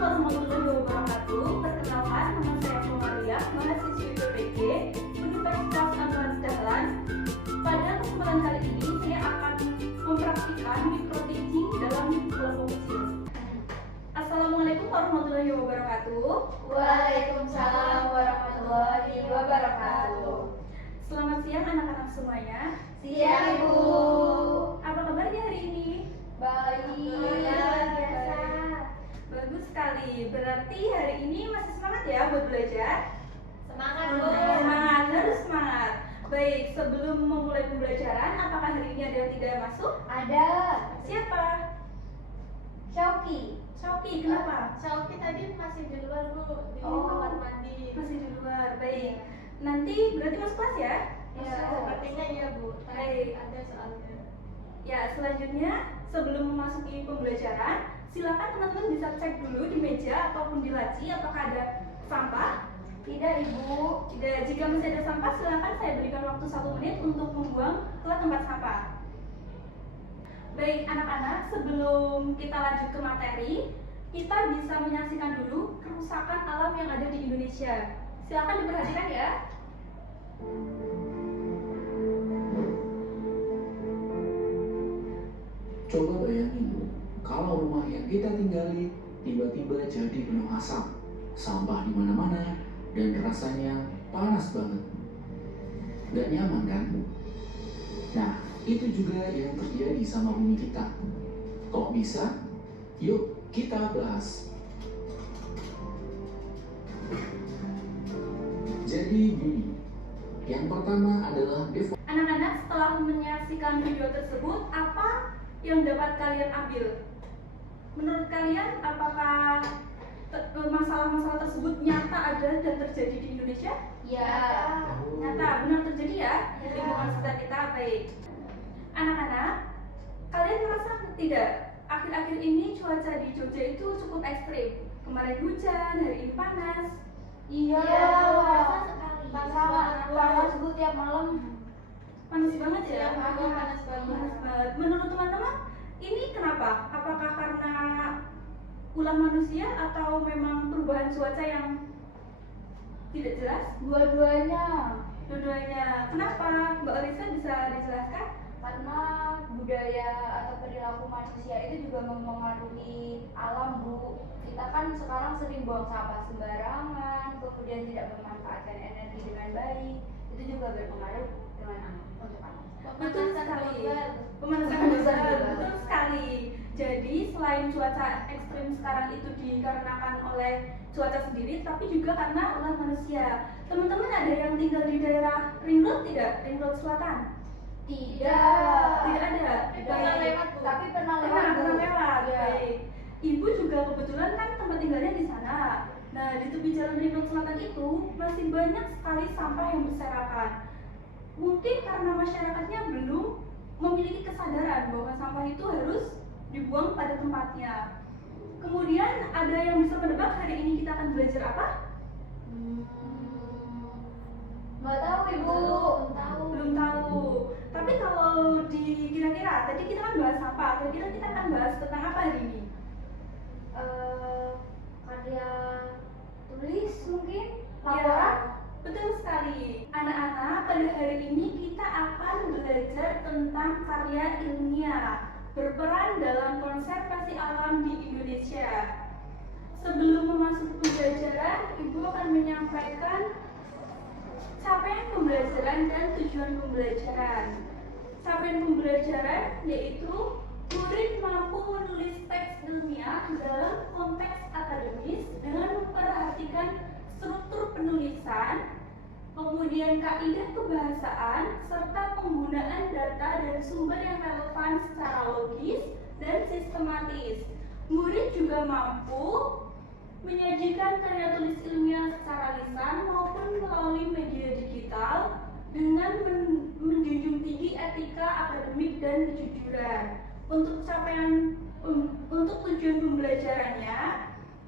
warahmatullahi wabarakatuh. Perkenalkan, nama saya Maria, mahasiswi PPG Universitas Anwar Dahlan. Pada kesempatan kali ini, saya akan mempraktikkan micro-teaching dalam kelompok kecil. Assalamualaikum warahmatullahi wabarakatuh. Waalaikumsalam warahmatullahi wabarakatuh. Selamat siang anak-anak semuanya. Siang Ibu. Apa kabarnya hari ini? Baik. Biasa. Bagus sekali. Berarti hari ini masih semangat ya buat belajar? Semangat Bu. Semangat, harus semangat. Baik, sebelum memulai pembelajaran, apakah hari ini ada yang tidak masuk? Ada. Siapa? Syauki. Syauki, kenapa? Syauki tadi masih di luar Bu, di Oh, kamar mandi. Masih di luar, baik. Nanti berarti masuk kelas ya? Ya, sepertinya iya Bu. Baik. Ada soalnya. Ya, selanjutnya sebelum memasuki pembelajaran, silakan teman-teman bisa cek dulu di meja ataupun di laci apakah ada sampah. Tidak Ibu. Tidak, jika masih ada sampah, silakan saya berikan waktu 1 menit untuk membuang ke tempat sampah. Baik anak-anak, sebelum kita lanjut ke materi, kita bisa menyaksikan dulu kerusakan alam yang ada di Indonesia. Silakan diperhatikan ya. Coba bayangin, kalau rumah yang kita tinggali tiba-tiba jadi penuh asap, sampah di mana-mana, dan rasanya panas banget. Gak nyaman kan? Nah, itu juga yang terjadi sama bumi kita. Kok bisa? Yuk, kita bahas. Jadi gini, yang pertama adalah Anak-anak, setelah menyaksikan video tersebut, apa yang dapat kalian ambil? Menurut kalian, apakah masalah-masalah tersebut nyata ada dan terjadi di Indonesia? Ya. Nyata, benar terjadi ya di Ya. lingkungan sekitar kita. Baik. Anak-anak, kalian merasa tidak? Akhir-akhir ini cuaca di Jogja itu cukup ekstrim. Kemarin hujan, hari ini panas. Iya. Panas sekali. Panas Bu tiap malam. Panas banget ya? Panas banget. Panas banget. Menurut teman-teman, ini kenapa? Apakah karena ulah manusia atau memang perubahan cuaca yang tidak jelas? Dua-duanya. Dua-duanya. Kenapa? Mbak Alisa bisa dijelaskan? Karena budaya atau perilaku manusia itu juga mempengaruhi alam Bu. Kita kan sekarang sering buang sampah sembarangan, kemudian tidak memanfaatkan energi dengan baik, itu juga berpengaruh dengan alam untuk alam. Betul sekali. Pemanasan Pemanasan global. global. Betul sekali. Jadi selain cuaca ekstrim sekarang itu dikarenakan oleh cuaca sendiri, tapi juga karena ulah manusia. Teman-teman ada yang tinggal di daerah Ring Road tidak? Ring Road Selatan? Tidak. Tidak ada. Pernah Baik. lewat, Bu. Tapi pernah lewat. Pernah Bu. lewat. Ya. Baik. Ibu juga kebetulan kan tempat tinggalnya di sana. Nah, di tepi jalan Ring Road Selatan itu masih banyak sekali sampah yang berserakan. Mungkin karena masyarakatnya belum memiliki kesadaran bahwa sampah itu harus dibuang pada tempatnya. Kemudian ada yang bisa menebak hari ini kita akan belajar apa? Nggak tahu Ibu. Belum tahu. Tapi kalau kira-kira tadi kita kan bahas sampah. Kira-kira kita akan bahas tentang apa hari ini? Karya tulis mungkin Ya, laporan. betul sekali. Anak-anak, pada hari ini kita akan belajar tentang karya ilmiah berperan dalam konservasi alam di Indonesia. Sebelum memasuki pembelajaran, Ibu akan menyampaikan capaian pembelajaran dan tujuan pembelajaran. Capaian pembelajaran yaitu murid mampu menulis teks ilmiah dalam konteks akademis dengan memperhatikan struktur penulisan, kemudian kaidah kebahasaan, serta penggunaan data dan sumber yang relevan secara logis dan sistematis. Murid juga mampu menyajikan karya tulis ilmiah secara lisan maupun melalui media digital dengan menjunjung tinggi etika akademik dan kejujuran. Untuk tujuan pembelajarannya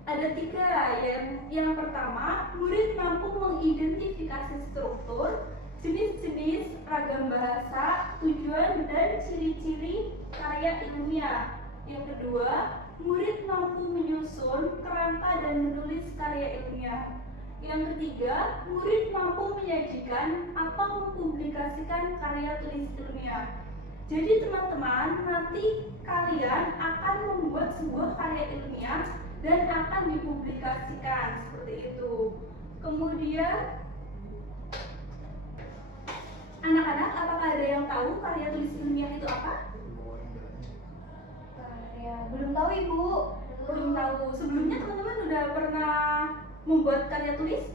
ada 3. Yang pertama, murid mampu mengidentifikasi struktur, jenis-jenis ragam bahasa, tujuan dan ciri-ciri karya ilmiah. Yang kedua, murid mampu menyusun kerangka dan menulis karya ilmiah. Yang ketiga, murid mampu menyajikan atau mempublikasikan karya tulis ilmiah. Jadi teman-teman, nanti kalian akan membuat sebuah karya ilmiah dan akan dipublikasikan seperti itu. Kemudian, anak-anak, apakah ada yang tahu karya tulis ilmiah itu apa? Belum tahu Ibu. Belum tahu. Sebelumnya teman-teman udah pernah membuat karya tulis?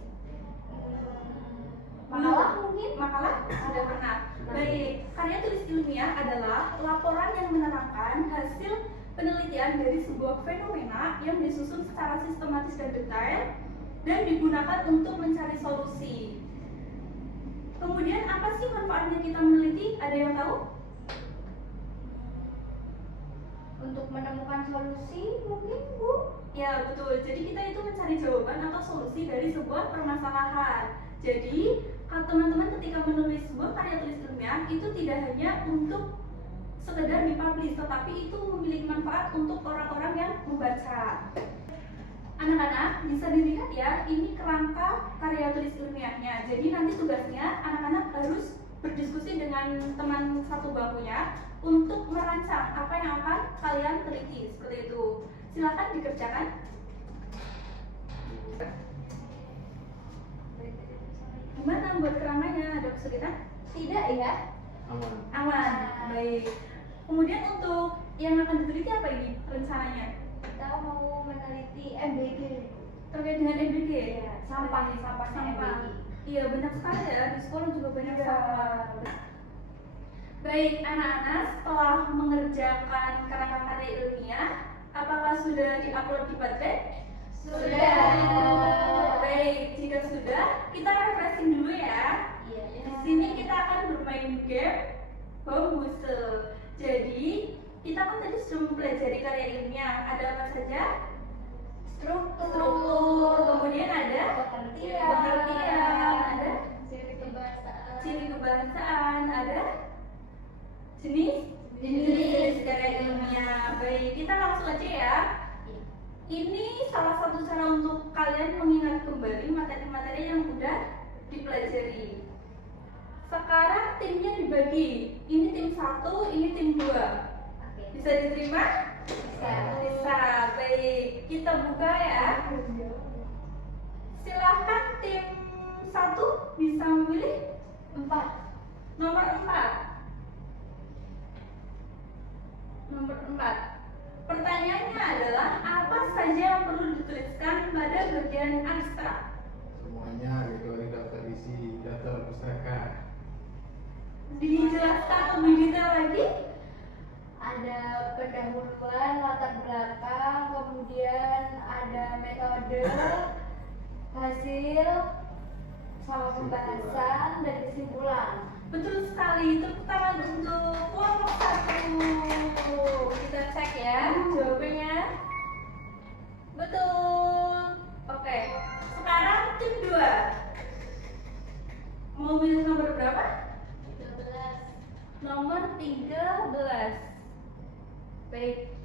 Makalah mungkin? Makalah? Sudah pernah. Baik, karya tulis ilmiah adalah laporan yang menerangkan hasil penelitian dari sebuah fenomena yang disusun secara sistematis dan detail dan digunakan untuk mencari solusi. Kemudian apa sih manfaatnya kita meneliti? Ada yang tahu? Untuk menemukan solusi mungkin Bu? Ya betul, jadi kita itu mencari jawaban atau solusi dari sebuah permasalahan. Jadi kalau teman-teman ketika menulis sebuah karya tulis ilmiah itu tidak hanya untuk sekedar dipublish, tetapi itu memiliki manfaat untuk orang-orang yang membaca. Anak-anak bisa dilihat ya, ini kerangka karya tulis ilmiahnya. Jadi nanti tugasnya anak-anak harus berdiskusi dengan teman satu bangkunya untuk merancang apa yang akan kalian teliti, seperti itu. Silakan dikerjakan. Gimana buat kerangkanya? Ada kesulitan? Tidak ya? Aman. Baik. Kemudian untuk yang akan diteliti apa ini rencananya? Kita mau meneliti MBG. Terkait dengan MBG? Ya, sampahnya Sampah. MBG. Iya, banyak sekali ya, di sekolah juga banyak Iya. sampah. Baik, anak-anak, setelah mengerjakan kerangka karya ilmiah, apakah sudah diupload di baterai? Sudah. Baik, jika sudah, kita refreshing dulu ya. Iya. Di sini kita akan bermain game Bombuse. Jadi, kita kan tadi sudah mempelajari karya ilmiah. Ada apa saja? Struktur, kemudian ada pengertian, ada ciri kebahasaan, ada jenis karya ilmiah. Baik, kita langsung aja ya. Ini salah satu cara untuk kalian mengingat kembali materi-materi yang udah dipelajari. Sekarang timnya dibagi. Ini tim 1, ini tim 2. Bisa diterima? Bisa. Baik, kita buka ya. Silahkan tim 1 bisa memilih 4. nomor 4. Nomor 4. Pertanyaannya adalah apa saja yang perlu dituliskan pada bagian abstrak? Semuanya kecuali daftar isi daftar pustaka. Dijelaskan lebih detail lagi? Ada pendahuluan, latar belakang, kemudian ada metode, hasil, sama pembahasan dan kesimpulan. Betul sekali, tepuk tangan untuk kelompok 1. Kita cek ya jawabannya. Betul. Oke, sekarang tim 2. Mau pilih nomor berapa? 13. Nomor 13. Baik.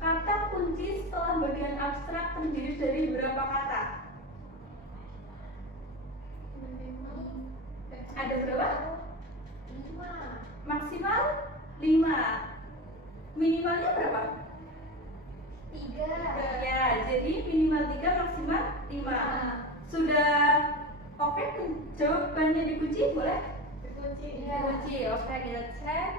Kata kunci setelah bagian abstrak terdiri dari berapa kata? Ada berapa? 5. Maksimal 5. Minimalnya berapa? 3. Ya, jadi minimal 3, maksimal 5. Sudah oke jawabannya dikunci? Boleh? Dikunci. Dikunci, oke kita cek.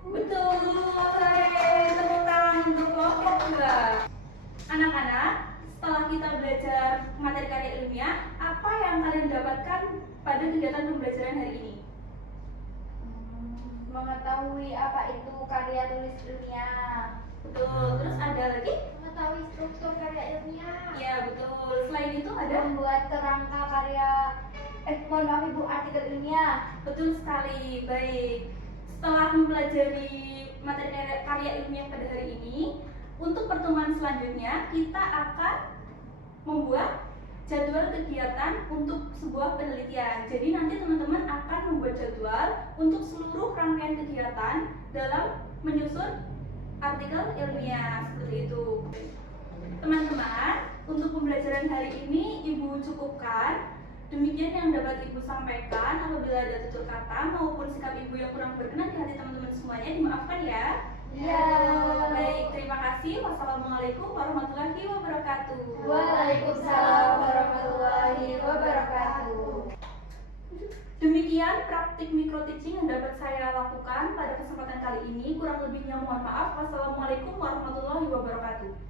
Betul, tepuk tangan untuk kelompok 2. Anak-anak, setelah kita belajar materi karya ilmiah, apa yang kalian dapatkan pada kegiatan pembelajaran hari ini? Mengetahui apa itu karya tulis ilmiah. Betul, terus ada lagi? Mengetahui struktur karya ilmiah. Ya betul, selain itu ada? Membuat kerangka karya mohon maaf Ibu, artikel ilmiah. Betul sekali, baik. Setelah mempelajari materi karya ilmiah pada hari ini, untuk pertemuan selanjutnya kita akan membuat jadwal kegiatan untuk sebuah penelitian. Jadi nanti teman-teman akan membuat jadwal untuk seluruh rangkaian kegiatan dalam menyusun artikel ilmiah seperti itu. Teman-teman, untuk pembelajaran hari ini Ibu cukupkan. Demikian yang dapat Ibu sampaikan. Apabila ada tutur kata maupun sikap Ibu yang kurang berkenan di hati teman-teman semuanya, dimaafkan ya. Iya. Baik, terima kasih. Wassalamualaikum warahmatullahi wabarakatuh. Waalaikumsalam warahmatullahi wabarakatuh. Demikian praktik micro teaching yang dapat saya lakukan pada kesempatan kali ini. Kurang lebihnya mohon maaf. Wassalamualaikum warahmatullahi wabarakatuh.